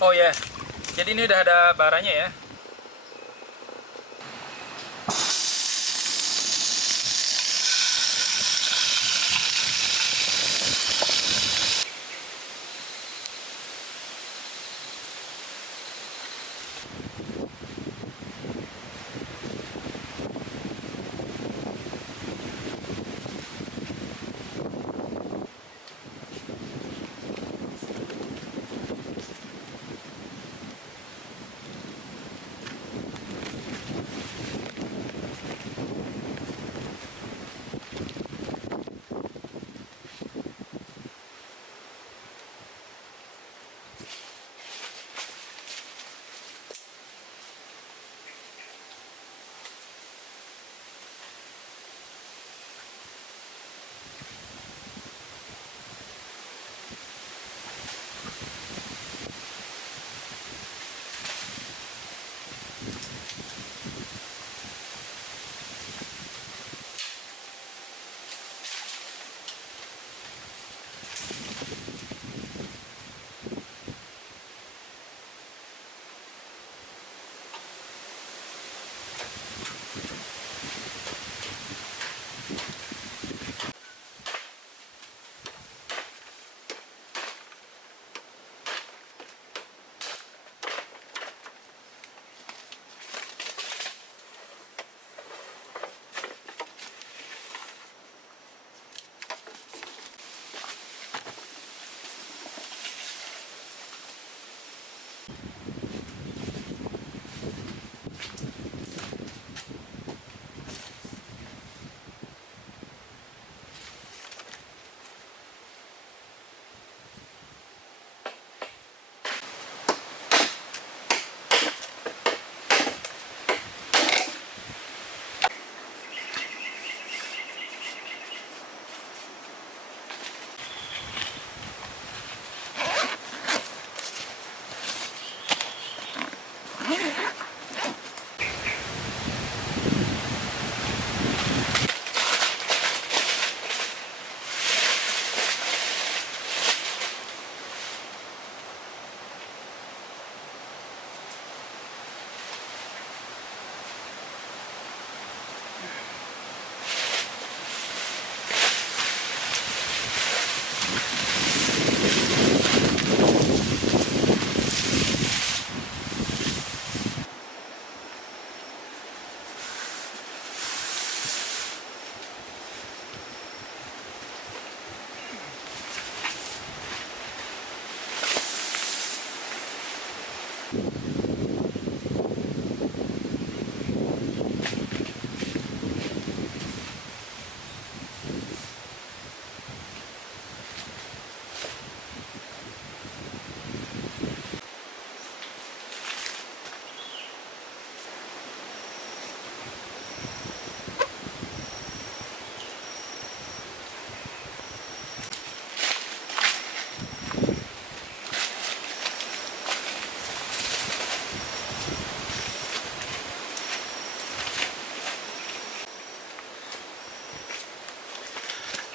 Oh ya, jadi ini udah ada baranya ya.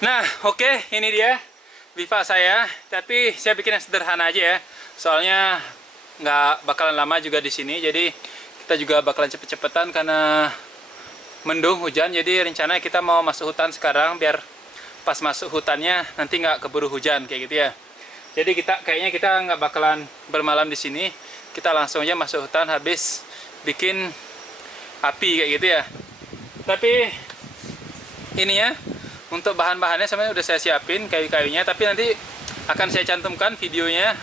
Nah, oke, ini dia Viva saya. Tapi saya bikin yang sederhana aja ya. Soalnya nggak bakalan lama juga di sini. Jadi kita juga bakalan cepet-cepetan karena mendung, hujan. Jadi rencananya kita mau masuk hutan sekarang biar pas masuk hutannya nanti nggak keburu hujan kayak gitu ya. Jadi kayaknya kita nggak bakalan bermalam di sini. Kita langsung aja masuk hutan habis bikin api kayak gitu ya. Tapi ini ya. Untuk bahan-bahannya sebenarnya udah saya siapin kayu-kayunya, tapi nanti akan saya cantumkan videonya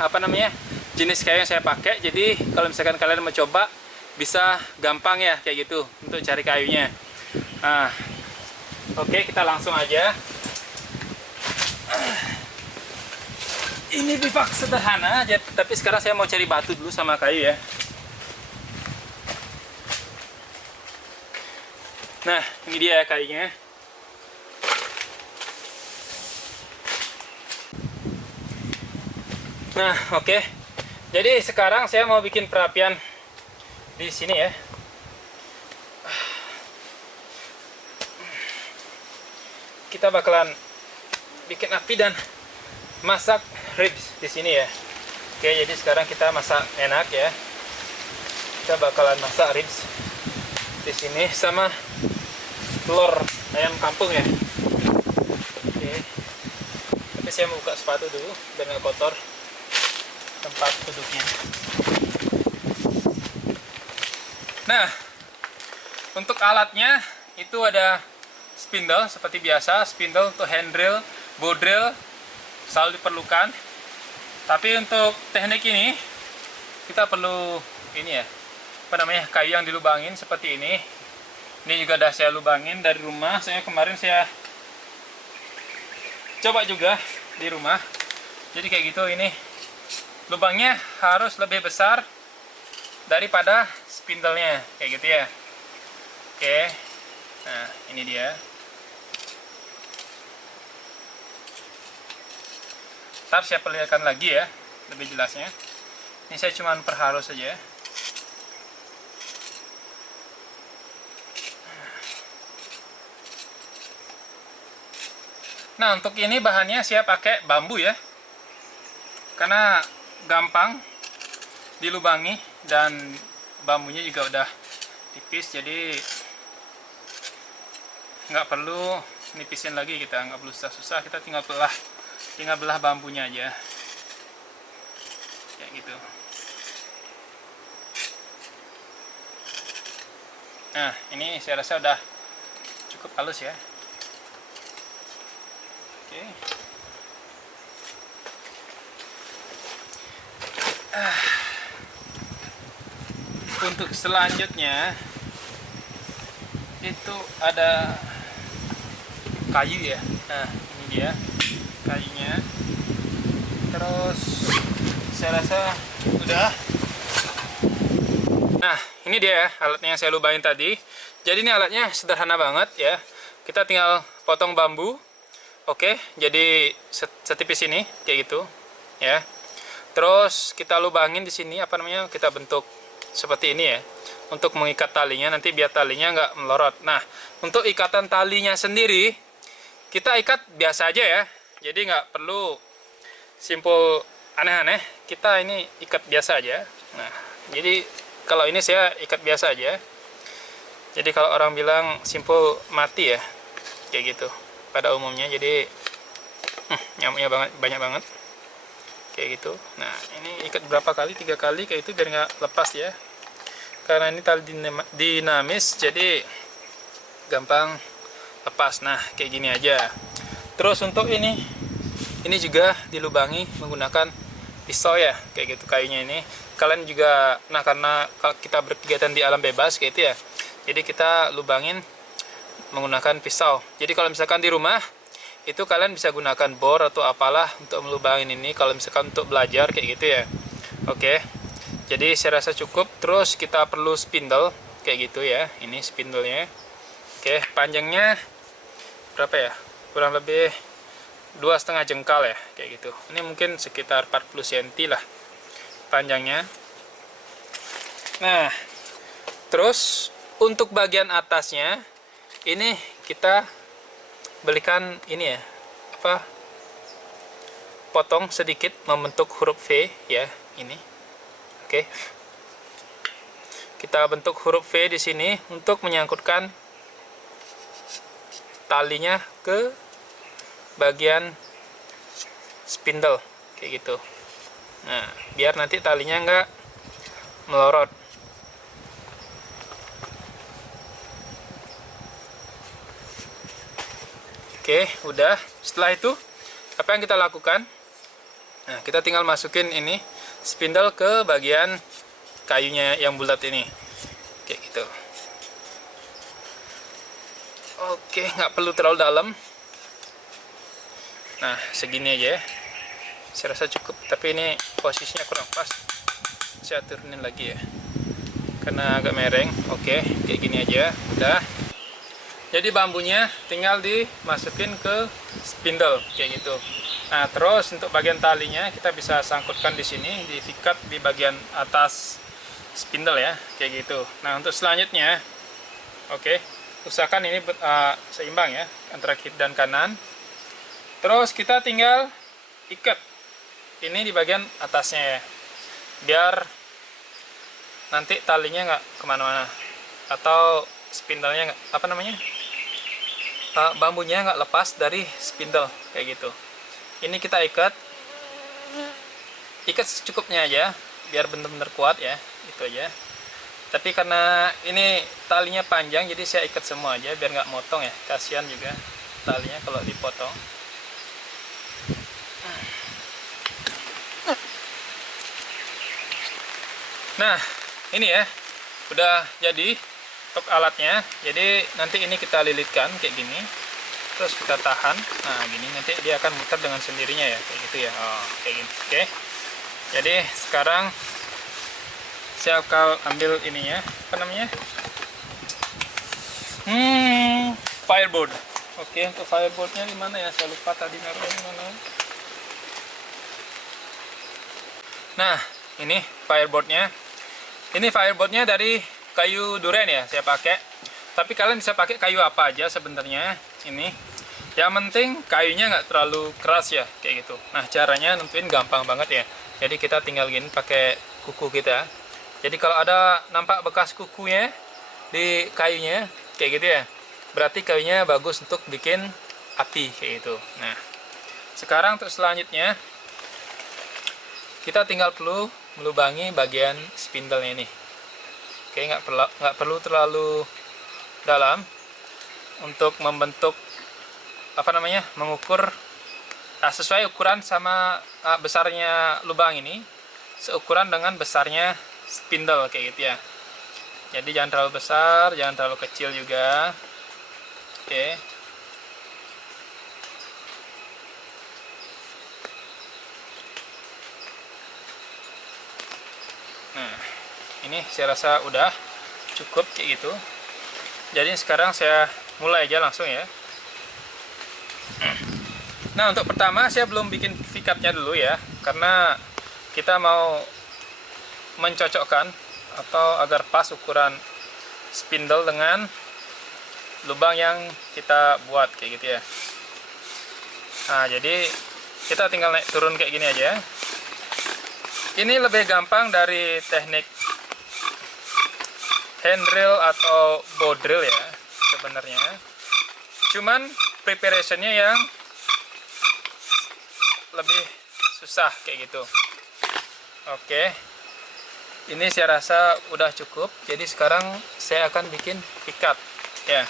jenis kayu yang saya pakai. Jadi kalau misalkan kalian mau coba bisa gampang ya kayak gitu untuk cari kayunya. Nah, oke, kita langsung aja. Ini bivak sederhana aja, tapi sekarang saya mau cari batu dulu sama kayu ya. Nah, ini dia kayunya. Nah, oke. Jadi sekarang saya mau bikin perapian di sini ya. Kita bakalan bikin api dan masak ribs di sini ya. Oke, jadi sekarang kita masak enak ya. Kita bakalan masak ribs di sini sama telur ayam kampung ya. Oke. Tapi saya mau buka sepatu dulu biar nggak kotor tempat duduknya. Nah, untuk alatnya itu ada spindle seperti biasa, spindle untuk hand drill, bow drill selalu diperlukan. Tapi untuk teknik ini kita perlu ini ya, apa namanya, kayu yang dilubangin seperti ini. Ini juga udah saya lubangin dari rumah. Saya kemarin saya coba juga di rumah. Jadi kayak gitu, ini lubangnya harus lebih besar daripada spindle-nya, kayak gitu ya. Oke. Nah, ini dia. Ntar saya perlihatkan lagi ya, lebih jelasnya. Ini saya cuma perhalus saja. Nah, untuk ini bahannya saya pakai bambu ya, karena gampang dilubangi dan bambunya juga udah tipis, jadi nggak perlu nipisin lagi, kita nggak perlu susah-susah, kita tinggal belah bambunya aja kayak gitu. Nah, ini saya rasa udah cukup halus ya. Oke. Untuk selanjutnya itu ada kayu ya. Nah, ini dia kayunya. Terus saya rasa udah. Nah, ini dia ya alatnya yang saya lubahin tadi. Jadi ini alatnya sederhana banget ya. Kita tinggal potong bambu. Oke, jadi setipis ini kayak gitu ya. Terus kita lubangin di sini, apa namanya, kita bentuk seperti ini ya, untuk mengikat talinya nanti biar talinya nggak melorot. Nah, untuk ikatan talinya sendiri kita ikat biasa aja ya, jadi nggak perlu simpul aneh-aneh, kita ini ikat biasa aja. Nah, jadi kalau ini saya ikat biasa aja. Jadi kalau orang bilang simpul mati ya, kayak gitu pada umumnya. Jadi nyamuknya banyak banget kayak gitu. Nah, ini ikat berapa kali, 3 kali kayak itu biar nggak lepas ya, karena ini tali dinamis jadi gampang lepas. Nah, kayak gini aja. Terus untuk ini juga dilubangi menggunakan pisau ya, kayak gitu kayunya ini. Kalian juga, nah karena kalau kita berkegiatan di alam bebas kayak itu ya, jadi kita lubangin menggunakan pisau. Jadi kalau misalkan di rumah itu kalian bisa gunakan bor atau apalah untuk melubangin ini, kalau misalkan untuk belajar kayak gitu ya. Oke, jadi saya rasa cukup. Terus kita perlu spindle kayak gitu ya, ini spindlenya. Oke, panjangnya berapa ya, kurang lebih 2,5 jengkal ya, kayak gitu. Ini mungkin sekitar 40 cm lah panjangnya. Nah, terus untuk bagian atasnya ini kita belikan ini ya, apa, potong sedikit membentuk huruf V ya, ini. Oke, kita bentuk huruf V di sini untuk menyangkutkan talinya ke bagian spindle kayak gitu. Nah, biar nanti talinya nggak melorot. Oke, udah. Setelah itu apa yang kita lakukan? Nah, kita tinggal masukin ini spindle ke bagian kayunya yang bulat ini, kayak gitu. Oke, nggak perlu terlalu dalam. Nah, segini aja ya. Saya rasa cukup, tapi ini posisinya kurang pas. Saya turunin lagi ya, karena agak mereng. Oke, kayak gini aja. Udah. Jadi bambunya tinggal dimasukin ke spindle kayak gitu. Nah, terus untuk bagian talinya kita bisa sangkutkan di sini, diikat di bagian atas spindle ya, kayak gitu. Nah, untuk selanjutnya, oke, usahakan ini seimbang ya antara kiri dan kanan. Terus kita tinggal ikat ini di bagian atasnya ya. biar nanti talinya nggak kemana-mana, atau spindlenya nggak, apa namanya, bambunya nggak lepas dari spindle kayak gitu. Ini kita ikat secukupnya aja biar bener-bener kuat ya, itu aja. Tapi karena ini talinya panjang, jadi saya ikat semua aja biar nggak motong ya, kasihan juga talinya kalau dipotong. Nah, ini ya udah jadi untuk alatnya. Jadi nanti ini kita lilitkan kayak gini, terus kita tahan. Nah gini, nanti dia akan muter dengan sendirinya ya, kayak gitu ya. Oh, kayak gini. Oke, jadi sekarang saya akan ambil ininya, apa namanya, fireboard. Oke, untuk fireboardnya di mana ya, saya lupa tadi naruhnya di mana. Nah, ini fireboardnya. Ini fireboardnya dari kayu duren ya saya pakai. Tapi kalian bisa pakai kayu apa aja sebenarnya. Ini yang penting kayunya nggak terlalu keras ya, kayak gitu. Nah, caranya nentuin gampang banget ya. Jadi kita tinggal gini pakai kuku kita. Jadi kalau ada nampak bekas kukunya di kayunya kayak gitu ya, berarti kayunya bagus untuk bikin api kayak gitu. Nah, sekarang untuk selanjutnya kita tinggal perlu melubangi bagian spindle ini. Oke, nggak perlu terlalu dalam untuk membentuk, apa namanya, mengukur sesuai ukuran sama besarnya lubang ini, seukuran dengan besarnya spindle kayak gitu ya. Jadi jangan terlalu besar, jangan terlalu kecil juga. Oke. Nah, ini saya rasa udah cukup kayak gitu. Jadi sekarang saya mulai aja langsung ya. Nah, untuk pertama saya belum bikin vikatnya dulu ya, karena kita mau mencocokkan atau agar pas ukuran spindle dengan lubang yang kita buat kayak gitu ya. Nah, jadi kita tinggal naik turun kayak gini aja. Ini lebih gampang dari teknik handrail atau bow drill ya sebenarnya. Cuman preparationnya yang lebih susah kayak gitu. Oke, ini saya rasa udah cukup. Jadi sekarang saya akan bikin ikat ya.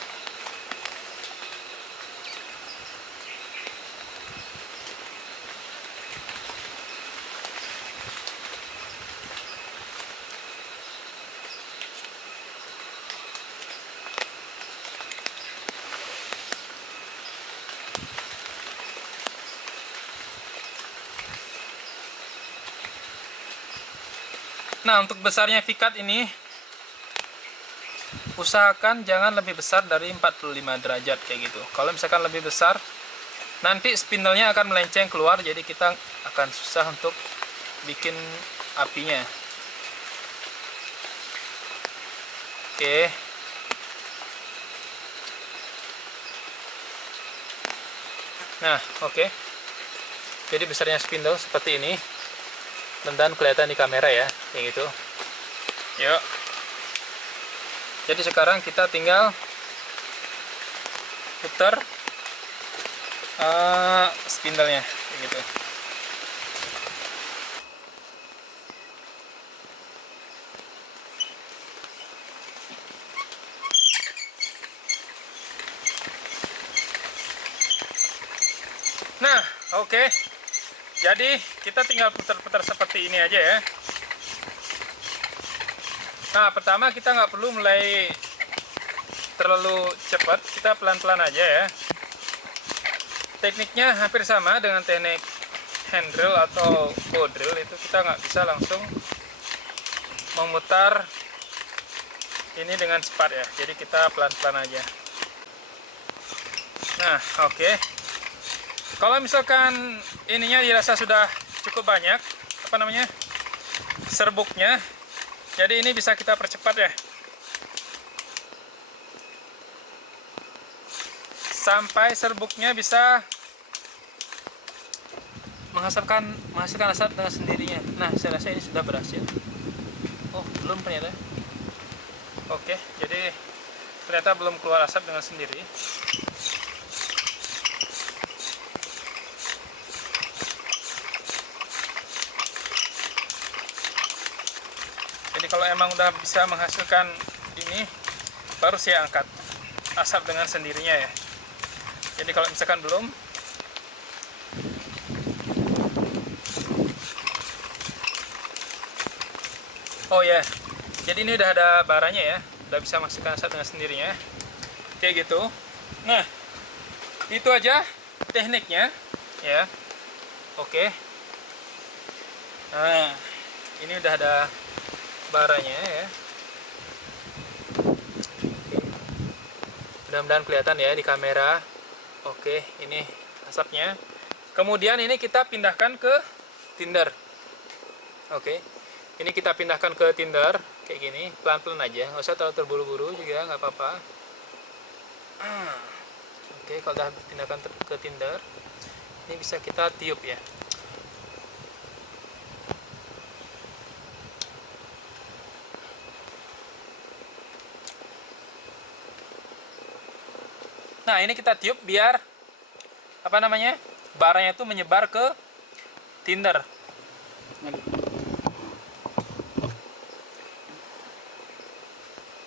Nah, untuk besarnya vikat ini usahakan jangan lebih besar dari 45 derajat kayak gitu. Kalau misalkan lebih besar, nanti spindlenya akan melenceng keluar, jadi kita akan susah untuk bikin apinya. Oke. Nah, oke. Jadi besarnya spindle seperti ini. Dan kelihatan di kamera ya, kayak gitu. Yuk. Jadi sekarang kita tinggal putar spindlenya, kayak gitu. Nah, oke. Jadi kita tinggal putar-putar seperti ini aja ya. Nah, pertama kita nggak perlu mulai terlalu cepat, kita pelan-pelan aja ya. Tekniknya hampir sama dengan teknik hand drill atau bow drill, itu kita nggak bisa langsung memutar ini dengan cepat ya. Jadi kita pelan-pelan aja. Nah, oke. Kalau misalkan ininya dirasa sudah cukup banyak, apa namanya, serbuknya, jadi ini bisa kita percepat ya, sampai serbuknya bisa menghasilkan asap dengan sendirinya. Nah, saya rasa ini sudah berhasil. Oh, belum ternyata. Oke, jadi ternyata belum keluar asap dengan sendiri. Jadi kalau emang udah bisa menghasilkan ini, baru saya angkat asap dengan sendirinya ya. Jadi kalau misalkan belum, oh ya, jadi ini udah ada baranya ya, udah bisa menghasilkan asap dengan sendirinya, kayak gitu. Nah, itu aja tekniknya ya. Oke. Nah, ini udah ada baranya ya. Mudah-mudahan kelihatan ya di kamera. Oke, ini asapnya. Kemudian ini kita pindahkan ke tinder. Oke, ini kita pindahkan ke tinder kayak gini, pelan-pelan aja, nggak usah terlalu terburu-buru juga, nggak apa-apa. Oke, kalau udah pindahkan ke tinder, ini bisa kita tiup ya. Nah, ini kita tiup biar apa namanya, baranya itu menyebar ke tinder.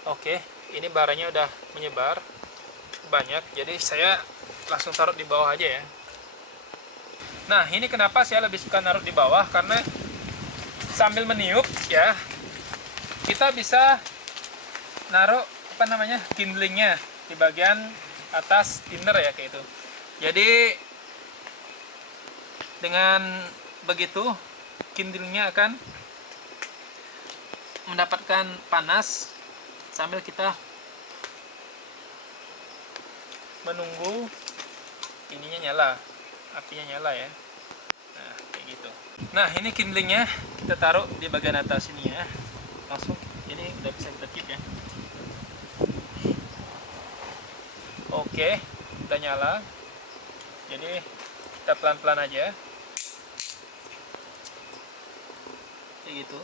Oke, ini baranya udah menyebar banyak, jadi saya langsung taruh di bawah aja ya. Nah, ini kenapa saya lebih suka naruh di bawah, karena sambil meniup ya, kita bisa naruh apa namanya, kindlingnya di bagian atas tinder ya, kayak itu. Jadi dengan begitu kindlingnya akan mendapatkan panas sambil kita menunggu ininya nyala, apinya nyala ya. Nah, kayak gitu. Nah, ini kindlingnya kita taruh di bagian atas ini ya, langsung. Ini udah bisa kita tiup ya. Oke, udah nyala. Jadi kita pelan-pelan aja kayak gitu.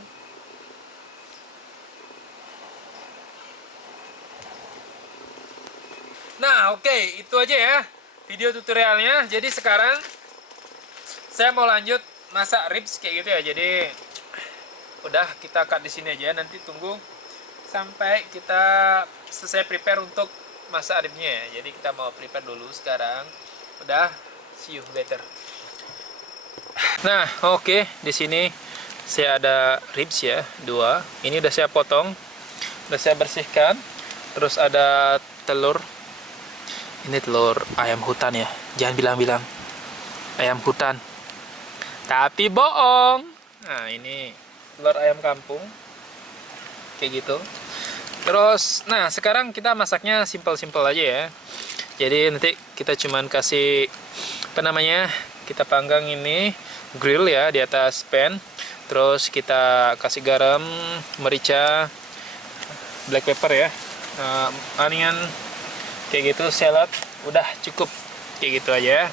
Nah, oke, itu aja ya video tutorialnya. Jadi sekarang saya mau lanjut masak ribs kayak gitu ya. Jadi udah, kita cut di sini aja. Nanti tunggu sampai kita selesai prepare untuk masak ribsnya ya. Jadi kita mau prepare dulu sekarang. Udah, see you later. Nah, oke, di sini saya ada ribs ya, 2. Ini udah saya potong, udah saya bersihkan. Terus ada telur. Ini telur ayam hutan ya, jangan bilang-bilang ayam hutan, tapi bohong. Nah, ini telur ayam kampung kayak gitu. Terus, nah sekarang kita masaknya simpel-simpel aja ya. Jadi nanti kita cuman kasih apa namanya, kita panggang ini grill ya di atas pan. Terus kita kasih garam, merica, black pepper ya, onion kayak gitu, salad, udah cukup kayak gitu aja.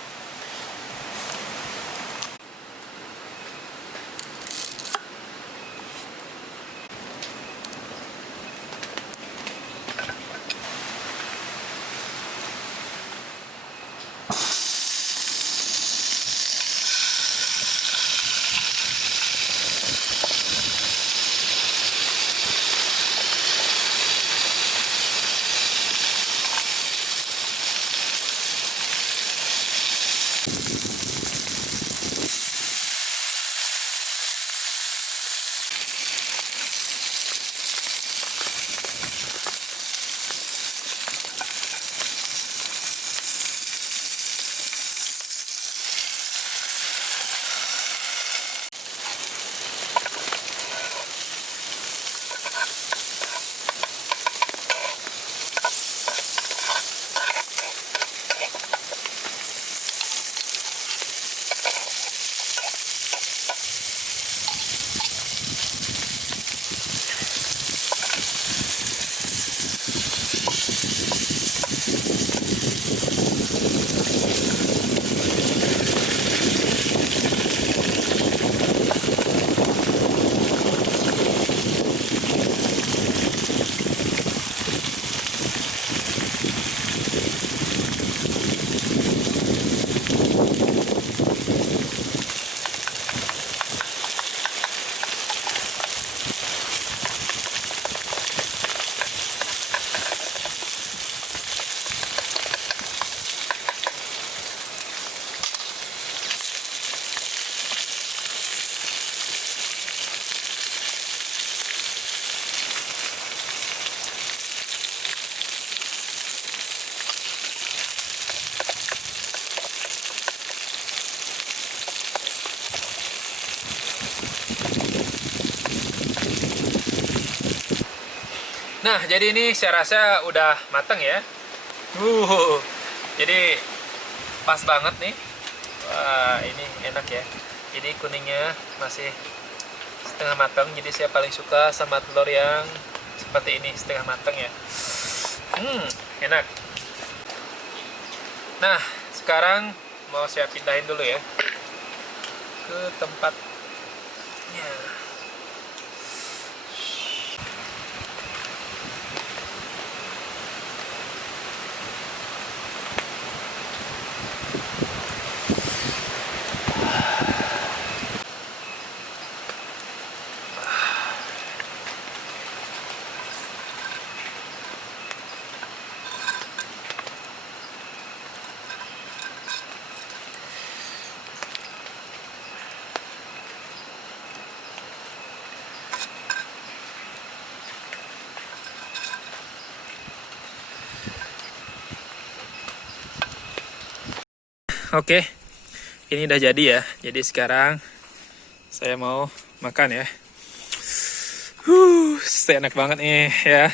Nah, jadi ini saya rasa udah matang ya. Jadi pas banget nih. Wah, ini enak ya. Jadi kuningnya masih setengah matang. Jadi saya paling suka sama telur yang seperti ini, setengah matang ya. Enak. Nah, sekarang mau saya pindahin dulu ya ke tempatnya. Oke, ini udah jadi ya. Jadi sekarang saya mau makan ya. Enak banget nih ya.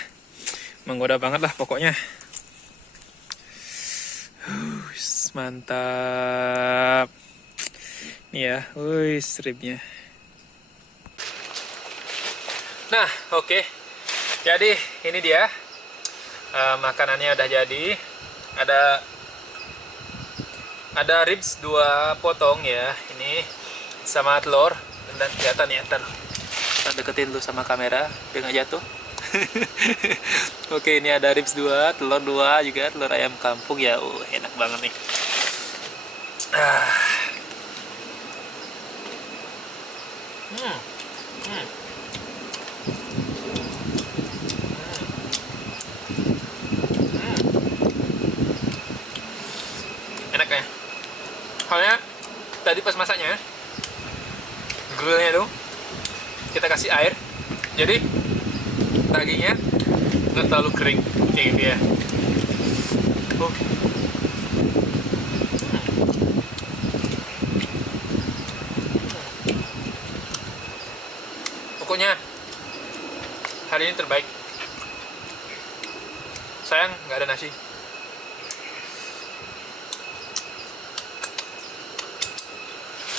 Menggoda banget lah pokoknya. Mantap. Nih ya, ribnya. Nah, oke. Jadi ini dia. Makanannya udah jadi. Ada ribs 2 potong ya, ini sama telur, dan kelihatan ya, kita deketin dulu sama kamera biar nggak jatuh. Oke, ini ada ribs 2, telur 2 juga, telur ayam kampung ya. Enak banget nih. Enak ya. Soalnya tadi pas masaknya, grillnya tuh kita kasih air, jadi dagingnya nggak terlalu kering kayak gitu ya. Pokoknya hari ini terbaik. Sayang nggak ada nasi.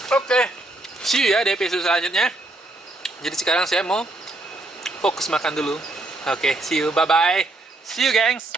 Oke, see you ya di episode selanjutnya. Jadi sekarang saya mau fokus makan dulu. Oke, see you, bye bye. See you, gengs.